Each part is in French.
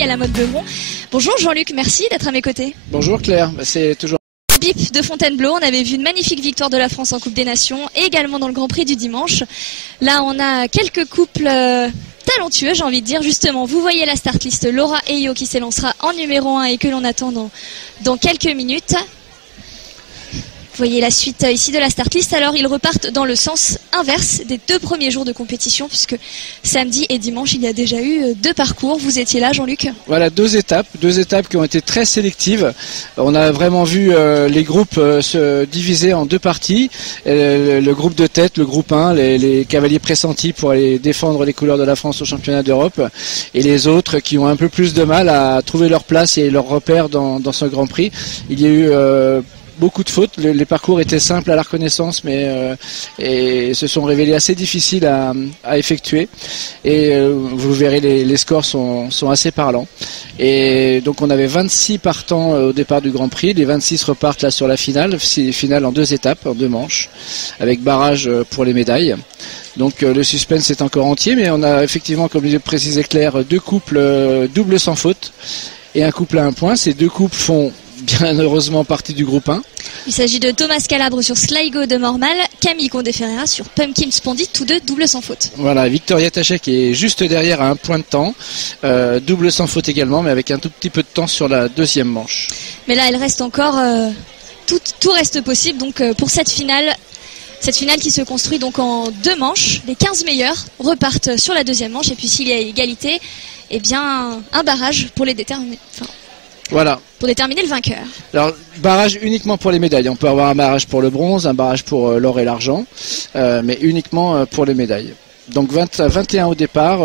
ici à la mode Beuvron. Bonjour Jean-Luc, merci d'être à mes côtés. Bonjour Claire, c'est toujours... BIP de Fontainebleau, on avait vu une magnifique victoire de la France en Coupe des Nations et également dans le Grand Prix du dimanche. Là on a quelques couples talentueux, j'ai envie de dire. Justement, vous voyez la start list, Laura Eyo qui s'élancera en numéro 1 et que l'on attend dans quelques minutes. Vous voyez la suite ici de la start list. Alors ils repartent dans le sens inverse des 2 premiers jours de compétition, puisque samedi et dimanche il y a déjà eu 2 parcours. Vous étiez là Jean-Luc? Voilà, 2 étapes qui ont été très sélectives. On a vraiment vu les groupes se diviser en 2 parties. Le groupe de tête, le groupe 1, les cavaliers pressentis pour aller défendre les couleurs de la France au championnat d'Europe, et les autres qui ont un peu plus de mal à trouver leur place et leur repère dans ce Grand Prix. Il y a eu beaucoup de fautes, les parcours étaient simples à la reconnaissance, mais et se sont révélés assez difficiles à effectuer. Et vous verrez, les scores sont assez parlants. Et donc on avait 26 partants au départ du Grand Prix, les 26 repartent là sur la finale, finale en 2 étapes, en 2 manches, avec barrage pour les médailles. Donc le suspense est encore entier, mais on a effectivement, comme le précisait Claire, 2 couples double sans faute et un couple à 1 point. Ces 2 couples font bien heureusement partie du groupe 1. Il s'agit de Thomas Calabre sur Sligo de Mormal, Camille Condé-Ferreira sur Pumpkin Splendid, tous 2 double sans faute. Voilà, Victoria Tachet qui est juste derrière à 1 point de temps, double sans faute également, mais avec un tout petit peu de temps sur la 2e manche. Mais là, il reste encore, tout reste possible, donc pour cette finale qui se construit donc en 2 manches, les 15 meilleurs repartent sur la 2e manche, et puis s'il y a égalité, eh bien un barrage pour les déterminer. Voilà. Pour déterminer le vainqueur. Alors, barrage uniquement pour les médailles. On peut avoir un barrage pour le bronze, un barrage pour l'or et l'argent, mais uniquement pour les médailles. Donc 21 au départ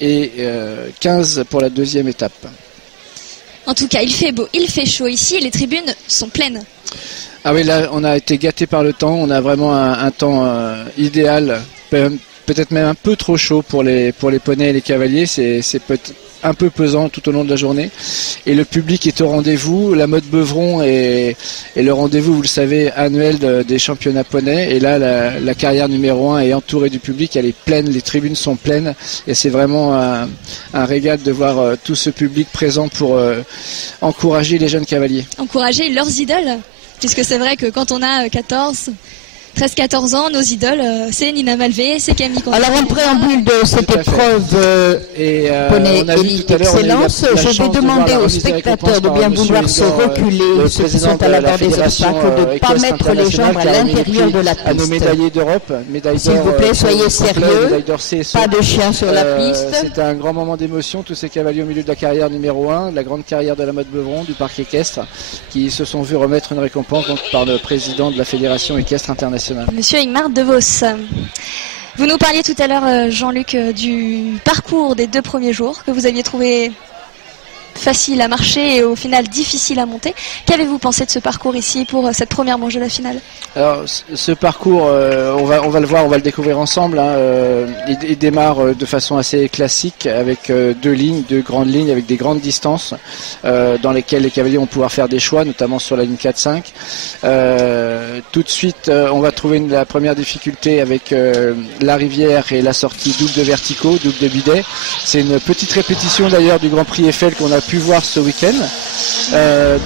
et 15 pour la 2e étape. En tout cas, il fait beau, il fait chaud ici et les tribunes sont pleines. Ah oui, là, on a été gâté par le temps. On a vraiment un temps idéal, peut-être même un peu trop chaud pour les poneys et les cavaliers. C'est peut-être un peu pesant tout au long de la journée, et le public est au rendez-vous. La mode Beuvron est le rendez-vous, vous le savez, annuel des championnats poney, et là la carrière numéro 1 est entourée du public, elle est pleine, les tribunes sont pleines, et c'est vraiment un régal de voir tout ce public présent pour encourager les jeunes cavaliers. Encourager leurs idoles, puisque c'est vrai que quand on a 13-14 ans, nos idoles, c'est Nina Malvé, c'est Camille Condé. Alors en préambule de cette épreuve Poney Elite Excellence, je vais demander aux spectateurs de bien vouloir se reculer, ceux qui sont à l'abord des obstacles, de ne pas mettre les jambes à l'intérieur de la piste. À nos médaillés d'Europe, s'il vous plaît, soyez sérieux, pas de chiens sur la piste. C'est un grand moment d'émotion, tous ces cavaliers au milieu de la carrière numéro 1, la grande carrière de la mode Beuvron, du parc équestre, qui se sont vus remettre une récompense par le président de la Fédération équestre internationale. Monsieur Ingmar De Vos, vous nous parliez tout à l'heure, Jean-Luc, du parcours des 2 premiers jours que vous aviez trouvé facile à marcher et au final difficile à monter. Qu'avez-vous pensé de ce parcours ici pour cette première manche de la finale? Alors ce parcours, on va le voir, on va le découvrir ensemble. Il démarre de façon assez classique avec 2 lignes, 2 grandes lignes avec des grandes distances dans lesquelles les cavaliers vont pouvoir faire des choix, notamment sur la ligne 4-5. Tout de suite, on va trouver la première difficulté avec la rivière et la sortie double de verticaux, double de bidet. C'est une petite répétition d'ailleurs du Grand Prix Eiffel qu'on a pu voir ce week-end.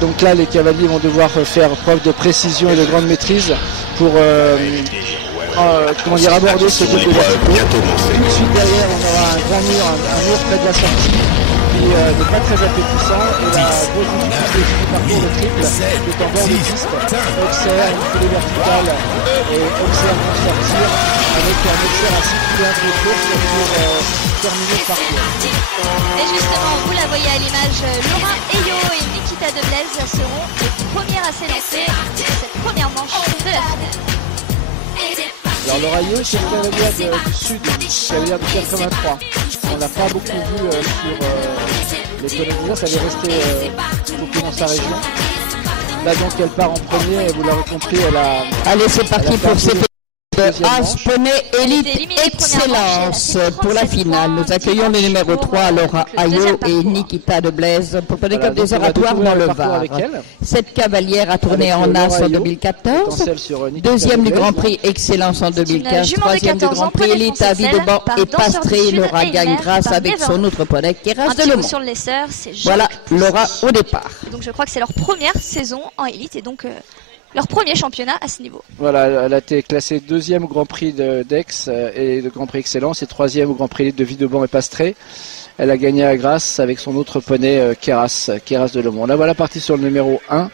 Donc là, les cavaliers vont devoir faire preuve de précision et de grande maîtrise pour aborder ce double de verticaux. Tout de suite derrière, on aura un grand mur, un mur près de la sortie, qui n'est pas très appétissant, et la grosse difficulté du parcours, le triple, qui est en bord de piste. Auxerre, une foulée verticale, et Auxerre vont sortir avec un Auxerre à 6 km de course pour terminer le parcours. Et justement, vous la voyez à l'image, Laura Eyo et Nikita De Blaise seront les premières à s'élancer de cette première manche de la finale. Alors Laura Eyo, c'est le cavalier du sud, cavalier du 83. On l'a pas beaucoup vu sur les poneys, ça avait resté beaucoup dans sa région. Là donc elle part en premier, et vous l'aurez compris, elle a... Allez, c'est parti pour cette As Poney Elite Excellence pour la finale. Nous accueillons le numéro 3, Laura Ayo et Nikita de Blaise pour le Cup des oratoires dans le Var. Cette cavalière a tourné en As en 2014, deuxième du Grand Prix Excellence en 2015, troisième du Grand Prix Elite à Videban et Pastré. Laura gagne grâce avec son autre poney Keras de Le Mans. Voilà Laura au départ. Donc je crois que c'est leur première saison en Elite et donc leur premier championnat à ce niveau. Voilà, elle a été classée deuxième au Grand Prix d'Aix et le Grand Prix Excellence et troisième au Grand Prix Elite de Videban et Pastré. Elle a gagné à Grasse avec son autre poney Keras de Le Mans. Là voilà partie sur le numéro 1,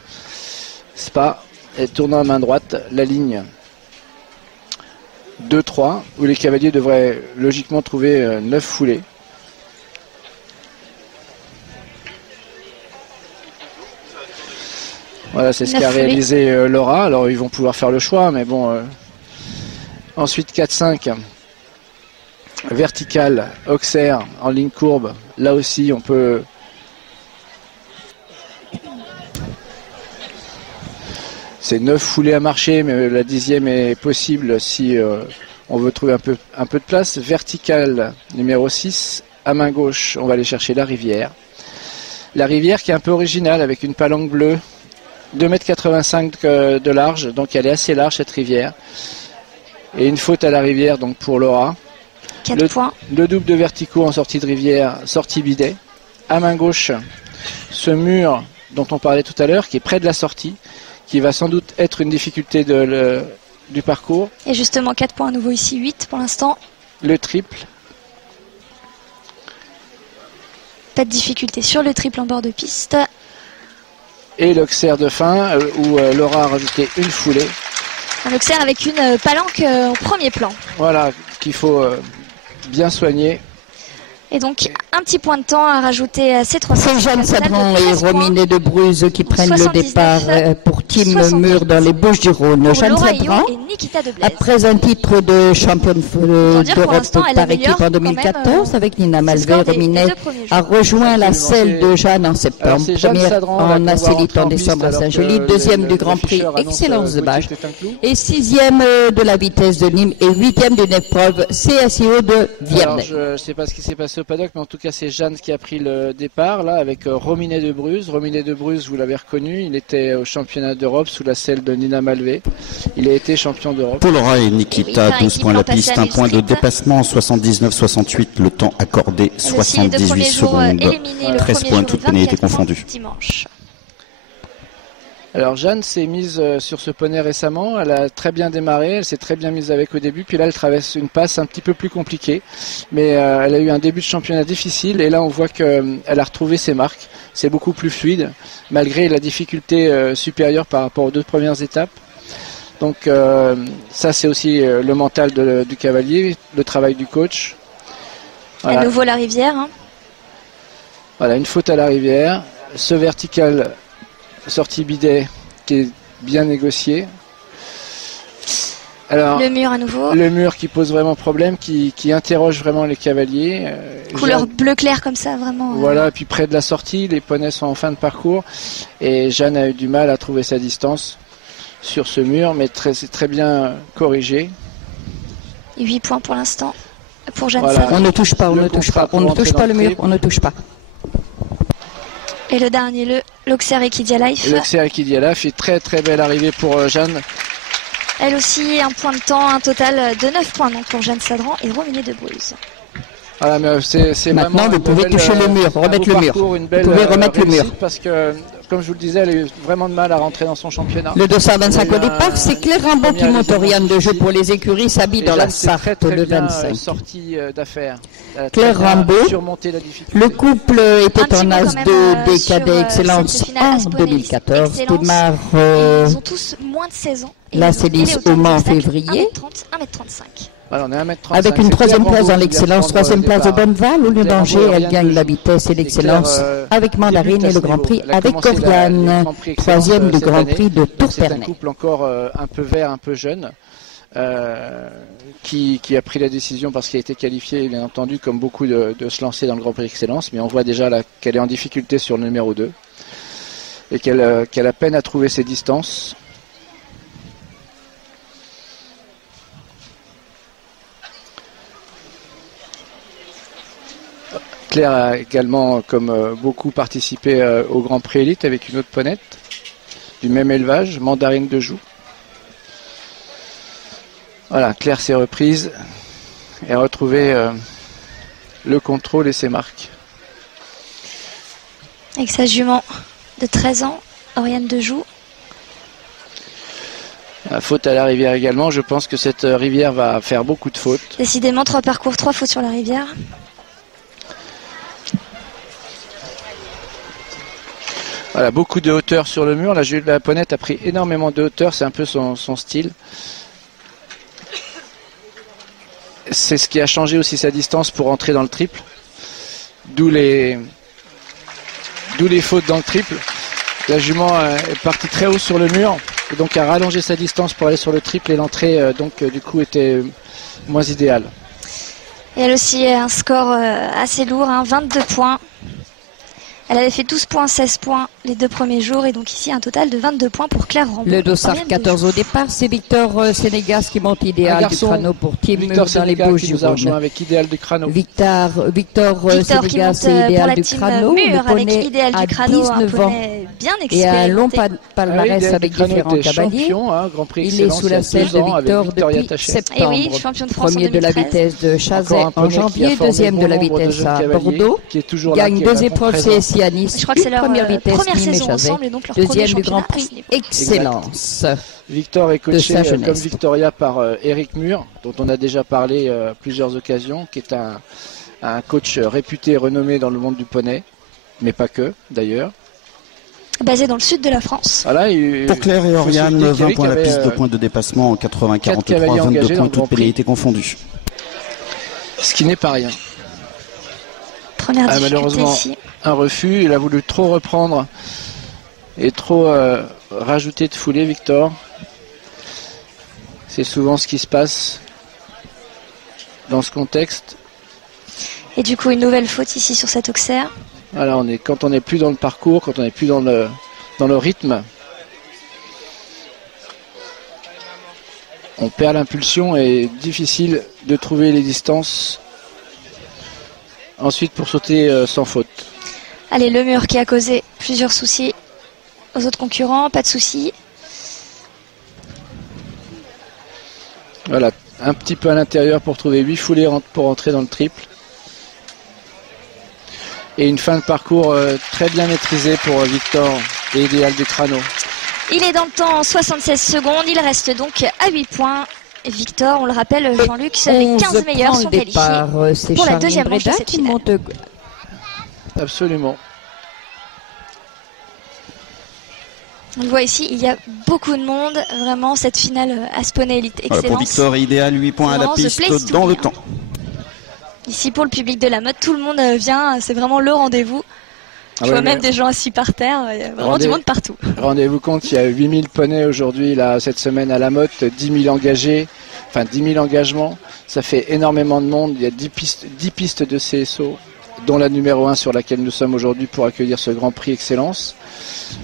Spa, et tournant à main droite, la ligne 2-3 où les cavaliers devraient logiquement trouver 9 foulées. Voilà, c'est ce qu'a réalisé Laura. Alors, ils vont pouvoir faire le choix, mais bon. Ensuite, 4-5. Vertical, Auxerre, en ligne courbe. Là aussi, on peut... C'est 9 foulées à marcher, mais la 10e est possible si on veut trouver un peu de place. Vertical, numéro 6. À main gauche, on va aller chercher la rivière. La rivière qui est un peu originale, avec une palanque bleue. 2,85 m de large, donc elle est assez large cette rivière. Et une faute à la rivière donc pour Laura. 4 points. Le double de verticaux en sortie de rivière, sortie bidet. À main gauche, ce mur dont on parlait tout à l'heure, qui est près de la sortie, qui va sans doute être une difficulté du parcours. Et justement 4 points à nouveau ici, 8 pour l'instant. Le triple. Pas de difficulté sur le triple en bord de piste. Et l'Auxerre de fin où Laura a rajouté une foulée. Un Auxerre avec une palanque en premier plan. Voilà, qu'il faut bien soigner. Et donc un petit point de temps à rajouter à ces 300. C'est Jeanne Sadran et Rominet de Bruze qui prennent le départ pour Team Mur dans les Bouches-du-Rhône. Jeanne Sadran, après un titre de championne d'Europe par équipe en 2014 avec Nina Malvé, Rominet a rejoint la selle de Jeanne en septembre. Première en Acélite en décembre à Saint-Gély, deuxième du Grand Prix Excellence de Bâche et sixième de la vitesse de Nîmes et huitième d'une épreuve CSIO de Vierney. Je ne sais pas ce qui s'est passé au paddock, mais en tout cas c'est Jeanne qui a pris le départ là avec Rominet de Bruze. Rominet de Bruze, vous l'avez reconnu, il était au championnat d'Europe sous la selle de Nina Malvé. Il a été champion d'Europe. Pour Laura et Nikita, 12 points la piste, un point de dépassement, 79-68, le temps accordé 78 secondes, 13 points toutes pénalités confondues. Alors Jeanne s'est mise sur ce poney récemment, elle a très bien démarré, elle s'est très bien mise avec au début, puis là elle traverse une passe un petit peu plus compliquée, mais elle a eu un début de championnat difficile et là on voit qu'elle a retrouvé ses marques, c'est beaucoup plus fluide, malgré la difficulté supérieure par rapport aux deux premières étapes. Donc ça c'est aussi le mental du cavalier, le travail du coach. Voilà. À nouveau la rivière. Hein. Voilà, une faute à la rivière, ce vertical... sortie bidet qui est bien négocié. Alors, le mur à nouveau. Le mur qui pose vraiment problème, qui interroge vraiment les cavaliers. Couleur bleu clair comme ça, vraiment. Voilà, puis près de la sortie, les poneys sont en fin de parcours. Et Jeanne a eu du mal à trouver sa distance sur ce mur, mais c'est très bien corrigé. 8 points pour l'instant pour Jeanne. Voilà. On ne touche pas, on ne touche pas. On ne touche pas le mur, on ne touche pas. Et le dernier, l'Auxerre Equidia Life. L'Auxerre Equidia Life est très très belle arrivée pour Jeanne. Elle aussi, un point de temps, un total de 9 points donc pour Jeanne Sadran et Rominet de Bruze. Voilà, mais c'est maintenant vous pouvez toucher le mur, remettre le mur. Vous pouvez remettre le mur. Parce que, comme je vous le disais, elle a eu vraiment de mal à rentrer dans son championnat. Le 225 au départ, c'est Claire Rimbaud qui monte Oriane de jeu pour les écuries, s'habille dans la Sarthe le 25. Sortie d'affaires. Claire Rimbaud, le couple était en As 2 des cadets Excellence en 2014, démarre ils ont tous moins de 16 ans. La Célice au Mans en février. 1m35. Alors, on est 1m35. Avec une troisième place dans l'excellence, troisième place de Bonneval, au lieu danger, elle gagne la vitesse et l'excellence avec Mandarine et le Grand Prix avec Oriane, troisième du Grand Prix de Tourpernay. C'est un couple encore un peu vert, un peu jeune, qui a pris la décision parce qu'il a été qualifié, bien entendu, comme beaucoup de se lancer dans le Grand Prix Excellence, mais on voit déjà qu'elle est en difficulté sur le numéro 2 et qu'elle a peine à trouver ses distances. Claire a également, comme beaucoup, participé au Grand Prix Élite avec une autre ponette du même élevage, Mandarine de Joux. Voilà, Claire s'est reprise et a retrouvé le contrôle et ses marques. Avec sa jument de 13 ans, Oriane de Joux. Faute à la rivière également, je pense que cette rivière va faire beaucoup de fautes. Décidément, 3 parcours, 3 fautes sur la rivière. Voilà, beaucoup de hauteur sur le mur. La ponette a pris énormément de hauteur, c'est un peu son style. C'est ce qui a changé aussi sa distance pour entrer dans le triple. D'où les fautes dans le triple. La jument est partie très haut sur le mur et donc a rallongé sa distance pour aller sur le triple et l'entrée du coup était moins idéale. Et elle aussi a un score assez lourd, 22 points. Elle avait fait 12 points, 16 points les 2 premiers jours et donc ici un total de 22 points pour Claire Rambaud. Le dossard 14 au départ, c'est Victor Sénégas qui monte Idéal du Crano pour Team dans les Bouches-du-Rhône. Avec Idéal du Crano. Victor Sénégas et Idéal du Crano. Le poney à 19 ans bien expérimenté. Et un long palmarès avec différents cavaliers. Il est sous la selle de Victor depuis septembre. Et oui, champion de France premier de la vitesse de Chazet en janvier, deuxième de la vitesse à Bordeaux. Gagne 2 épreuves CSI à Nice, je crois que c'est leur première saison ensemble et donc leur deuxième du Grand Prix Excellence. Victor est coaché comme Victoria par Éric Mur, dont on a déjà parlé à plusieurs occasions, qui est un coach réputé et renommé dans le monde du poney, mais pas que d'ailleurs. Basé dans le sud de la France. Voilà, pour Claire et Oriane, 20 points à la piste, 2 points de dépassement en 80-43, 22 points toutes pénalités confondues. Ce qui n'est pas rien. Malheureusement, ici. Un refus, il a voulu trop reprendre et trop rajouter de foulée, Victor. C'est souvent ce qui se passe dans ce contexte. Et du coup, une nouvelle faute ici sur cet Auxerre. Voilà, quand on n'est plus dans le parcours, quand on n'est plus dans le rythme, on perd l'impulsion et difficile de trouver les distances ensuite pour sauter sans faute. Allez, le mur qui a causé plusieurs soucis aux autres concurrents, pas de soucis. Voilà, un petit peu à l'intérieur pour trouver 8 foulées pour entrer dans le triple. Et une fin de parcours très bien maîtrisée pour Victor et Idéal du Crano. Il est dans le temps 76 secondes, il reste donc à 8 points. Victor, on le rappelle, Jean-Luc, les 15 meilleurs sont qualifiés pour la deuxième manche de cette finale. Absolument. On le voit ici, il y a beaucoup de monde, vraiment cette finale Asponey Elite Excellence. Pour Victor et Idéal, 8 points à la piste dans le temps. Ici pour le public de la mode, tout le monde vient, c'est vraiment le rendez-vous. Je vois même des gens assis par terre, il y a vraiment du monde partout. Rendez-vous compte, il y a 8000 poneys aujourd'hui, là, cette semaine à la Motte, 10 000 engagés, enfin 10 000 engagements, ça fait énormément de monde, il y a 10 pistes de CSO, dont la numéro 1 sur laquelle nous sommes aujourd'hui pour accueillir ce Grand Prix Excellence.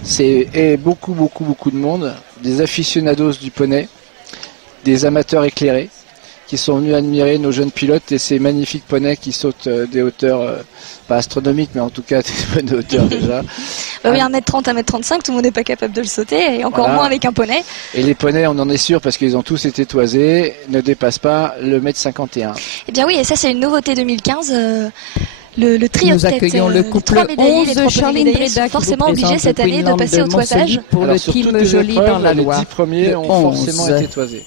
C'est beaucoup de monde, des aficionados du poney, des amateurs éclairés, qui sont venus admirer nos jeunes pilotes et ces magnifiques poneys qui sautent des hauteurs, pas astronomiques, mais en tout cas des bonnes hauteurs déjà. Oui, 1m30, 1m35, tout le monde n'est pas capable de le sauter, et encore moins avec un poney. Et les poneys, on en est sûr, parce qu'ils ont tous été toisés, ne dépassent pas le 1m51. Eh bien oui, et ça c'est une nouveauté 2015. Le trio de tête, le couple 11, Charline Breda, forcément obligé cette année de passer au toisage. Pour le team Joly dans la Loire. Les 10 premiers ont forcément été toisés.